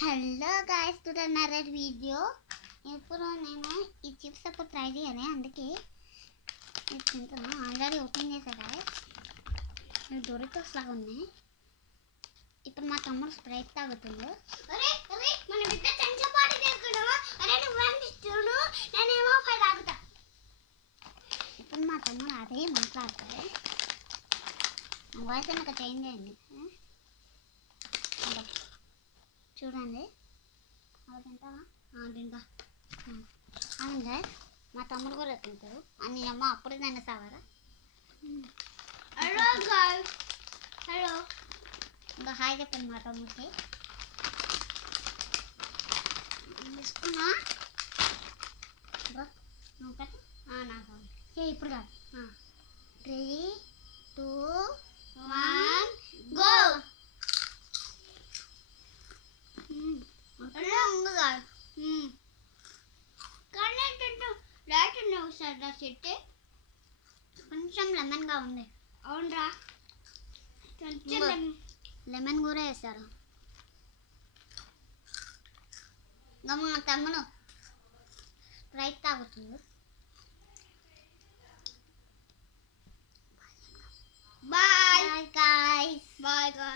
Hello guys, today narrate video. ఇప్పుడు నేను ఈ చిప్స్ అప్పుడు ట్రై చేయని, అందుకే ఇది తింటున్నాను. ఆల్రెడీ ఓపెన్ చేశా గాయస్. ఇవి డొరిటోస్ లాగా ఉన్నాయి. ఇప్పుడు మా తమ్ముడు స్ప్రైట్ తాగుతుండు. ఇప్పుడు మా తమ్ముడు అదే మాట్లాడతాడు. వాయిస్ నాకు చేంజ్ అయింది చూడండి. తింటా అవును. మా తమ్ముడు కూడా తింటారు అని అమ్మ అప్పుడే దాన్ని సావారా. Hello guys, hello. ఇంకా హాయ్ చెప్పండి మా తమ్ముడికి. తీసుకున్నా నాకు ఇప్పుడు కాదు. 3, 2, 1 గో. చెట్టు కొంచెం లెమన్గా ఉంది. అవునరా, లెమన్ కూడా వేస్తారు. ఇంకా మా తమ్ముడు స్ప్రైట్ తాగుతుంది. Bye guys. Bye guys.